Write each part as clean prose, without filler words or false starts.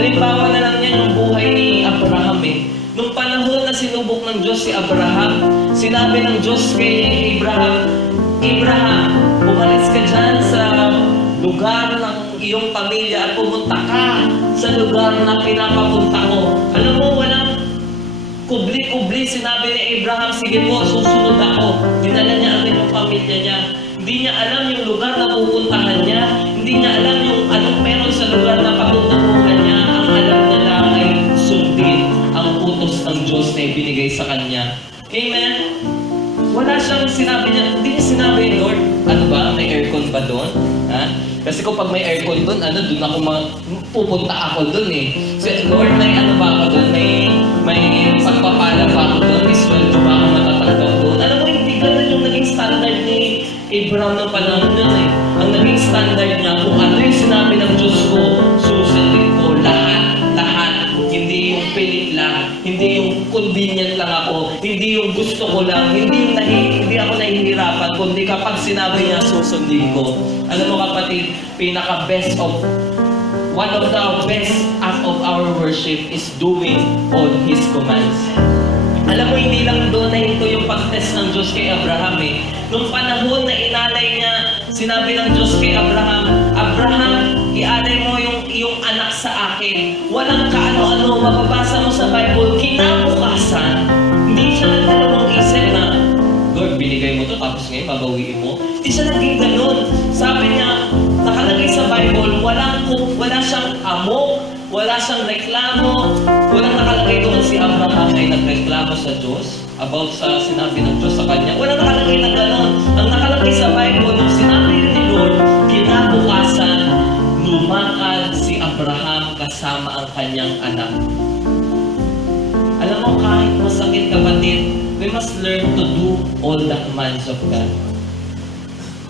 Halimbawa na lang yan yung buhay ni Abraham eh. Nung panahon na sinubok ng Diyos si Abraham, sinabi ng Diyos kay Abraham, Abraham, umalis ka dyan sa lugar ng iyong pamilya at pumunta ka sa lugar na pinapapunta ko. Alam mo, walang kubli-kubli, sinabi ni Abraham, sige po, susunod ako. Dinala niya agad yung pamilya niya. Hindi niya alam yung lugar na pupuntahan niya. Hindi niya alam yung anong meron sa lugar na patutunguhan niya. Ang alam niya lang ay sundin ang utos ng Diyos na ibinigay sa kanya. Amen? Wala siyang sinabi niya, hindi niya sinabi, Lord, ano ba, may aircon ba doon? Ha? Kasi kung pag may aircon doon, doon ako pupunta ako doon eh. So, Lord, may ano ba ako doon? May pagpapala ba ako doon? May sweldo ba ako matatanggap doon? Alam mo, hindi ganun yung naging standard ni Abraham ng panahon nun eh. Ang naging standard niya, kung ano yung sinabi ng Diyos ko, susundin ko lahat. Hindi yung pilit lang, hindi yung convenient lang ako, hindi yung gusto ko lang, hindi ako nahihirapan, kundi kapag sinabi niya, susundin ko. Alam mo kapatid, one of the best act of our worship is doing all His commands. Alam mo, hindi lang doon na ito yung pag-test ng Diyos kay Abraham eh. Nung panahon na inalay niya, sinabi ng Diyos kay Abraham, Abraham, ialay mo yung iyong anak sa akin. Walang kaano-ano, mababasa mo sa Bible, kinabukasan, hindi siya nagdalawang isip na, Lord, binigay mo to, tapos ngayon babawiin mo. Hindi siya naging ganun. Sabi niya, nakalagay sa Bible, wala siyang amok, wala siyang reklamo, walang nakalagay doon si Abraham ay nagreklamo sa Diyos about sa sinabi ng Diyos sa kanya. Walang nakalagay na gano'n. Ang nakalagay sa Bible, nung sinabi ni Lord, kinabukasan, lumakad si Abraham kasama ang kanyang anak. Alam mo, kahit masakit kapatid, we must learn to do all the commands of God.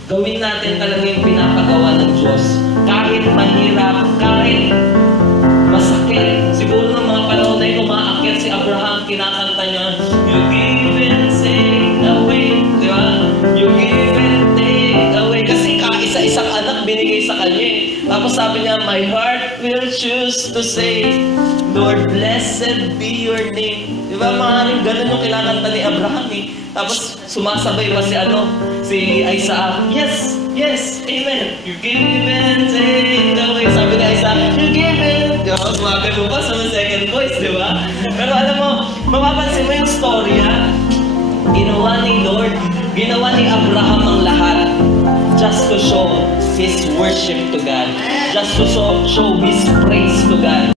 Gawin natin talaga yung pinapagawa ng Diyos. Kahit mahirap, kahit masakit. Siguro ng mga panahon na yun, umaakyat si Abraham, kinakanta niya, You give and take away. Di ba? You give and take away. Kasi kaisa-isang anak binigay sa kanya eh. Tapos sabi niya, My heart will choose to say, Lord, blessed be your name. Di ba? Maaaring ganun yung kinakanta ni Abraham eh. Tapos sumasabay pa si Isaac, Yes, yes, amen. You give and take away. Sabi ni Isaac, You give and take away. Sumagal mo pa sa second voice, di ba? Pero alam mo, mapapansin mo yung storya, ginawa ni Lord, ginawa ni Abraham ang lahat just to show His worship to God, just to show His praise to God.